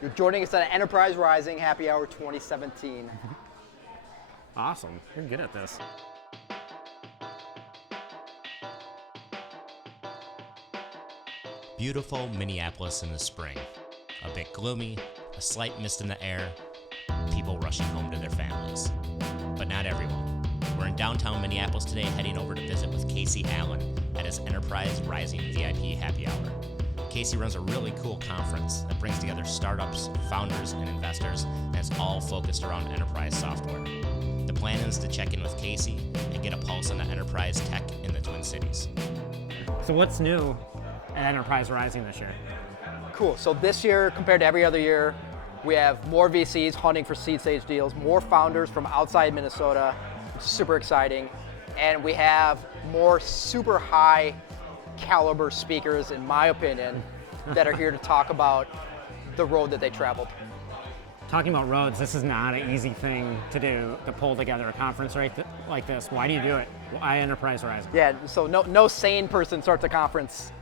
You're joining us at Enterprise Rising Happy Hour 2017. Awesome. You're good at this. Beautiful Minneapolis in the spring. A bit gloomy, a slight mist in the air, people rushing home to their families. But not everyone. We're in downtown Minneapolis today, heading over to visit with Casey Allen at his Enterprise Rising VIP Happy Hour. Casey runs a really cool conference that brings together startups, founders, and investors, and it's all focused around enterprise software. The plan is to check in with Casey and get a pulse on the enterprise tech in the Twin Cities. So what's new at Enterprise Rising this year? Cool. So this year, compared to every other year, we have more VCs hunting for seed stage deals, more founders from outside Minnesota, which is super exciting, and we have more super high caliber speakers, in my opinion, that are here to talk about the road that they traveled. Talking about roads, this is not an easy thing to do, to pull together a conference like this. Why do you do it? Why Enterprise Rising? Yeah, so no sane person starts a conference.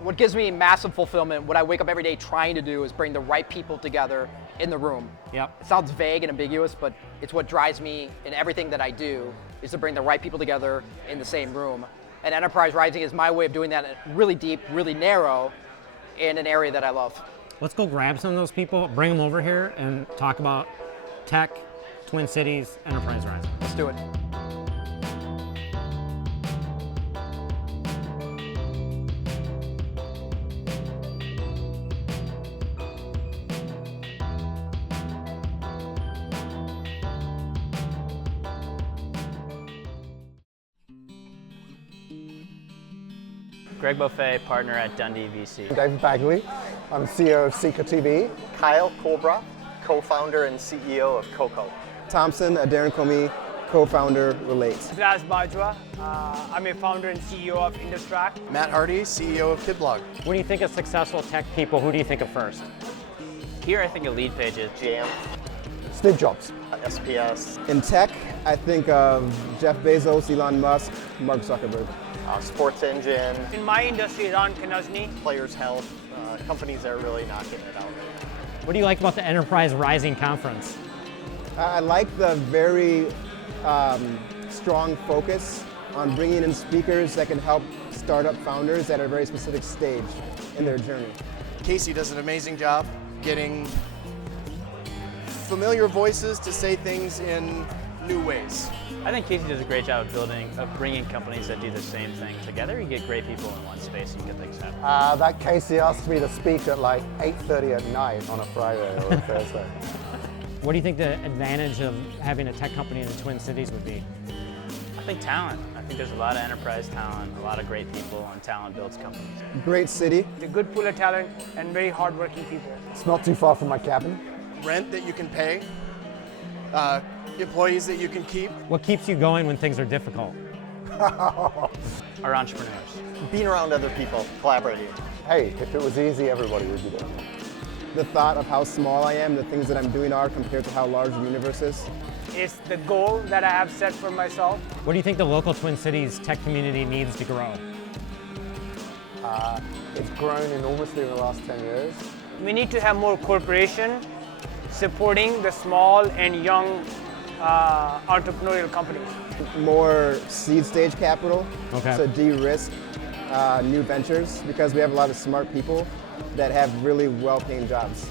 What gives me massive fulfillment, what I wake up every day trying to do, is bring the right people together in the room. Yep. It sounds vague and ambiguous, but it's what drives me in everything that I do, is to bring the right people together in the same room. And Enterprise Rising is my way of doing that really deep, really narrow, in an area that I love. Let's go grab some of those people, bring them over here, and talk about tech, Twin Cities, Enterprise Rising. Let's do it. Greg Buffet, partner at Dundee VC. David Bagley, I'm CEO of Seeker TV. Kyle Colbrock, co-founder and CEO of Coco. Thompson, Darren Comey, co-founder, Relate. Blas Bajwa, I'm a founder and CEO of Industrack. Matt Hardy, CEO of KidBlog. When you think of successful tech people, who do you think of first? Here I think of lead pages. Jam, Steve Jobs. SPS, In tech, I think of Jeff Bezos, Elon Musk, Mark Zuckerberg. Sports Engine, In my industry, Ron Konuzny. Players Health, companies that are really knocking it out. What do you like about the Enterprise Rising conference? I like the very strong focus on bringing in speakers that can help startup founders at a very specific stage in their journey. Casey does an amazing job getting familiar voices to say things in new ways. I think Casey does a great job of bringing companies that do the same thing together. You get great people in one space and get things happen. That Casey asked me to speak at like 8:30 at night on a Friday or a Thursday. What do you think the advantage of having a tech company in the Twin Cities would be? I think talent. I think there's a lot of enterprise talent, a lot of great people, and talent builds companies. Great city. It's a good pool of talent and very hardworking people. It's not too far from my cabin. Rent that you can pay, employees that you can keep. What keeps you going when things are difficult? Our entrepreneurs. Being around other people, collaborating. Hey, if it was easy, everybody would be doing it. The thought of how small I am, the things that I'm doing are compared to how large the universe is. It's the goal that I have set for myself. What do you think the local Twin Cities tech community needs to grow? It's grown enormously in the last 10 years. We need to have more corporation supporting the small and young entrepreneurial companies. More seed stage capital, Okay. to de-risk new ventures, because we have a lot of smart people that have really well-paying jobs.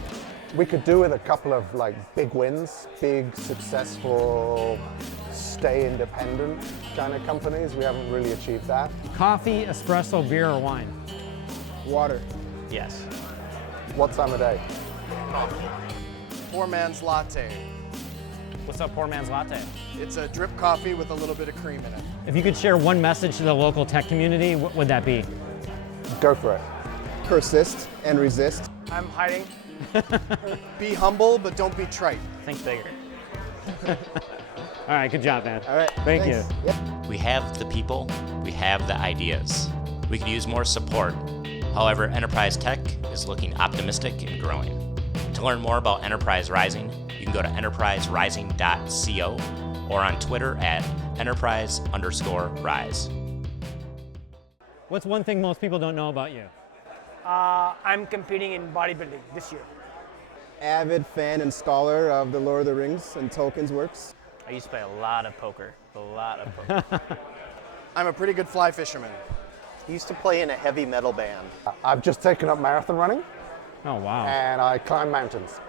We could do with a couple of like big wins, big successful, stay independent kind of companies. We haven't really achieved that. Coffee, espresso, beer, or wine? Water. Yes. What time of day? Poor man's latte. What's up, poor man's latte? It's a drip coffee with a little bit of cream in it. If you could share one message to the local tech community, what would that be? Go for it. Persist and resist. I'm hiring. Be humble, but don't be trite. Think bigger. All right, good job, man. All right. Thank thanks. you. Yep. We have the people, we have the ideas. We could use more support. However, Enterprise Tech is looking optimistic and growing. To learn more about Enterprise Rising, you can go to enterpriserising.co or on Twitter at enterprise_rise. What's one thing most people don't know about you? I'm competing in bodybuilding this year. Avid fan and scholar of the Lord of the Rings and Tolkien's works. I used to play a lot of poker. A lot of poker. I'm a pretty good fly fisherman. He used to play in a heavy metal band. I've just taken up marathon running Oh, wow. and I climb mountains.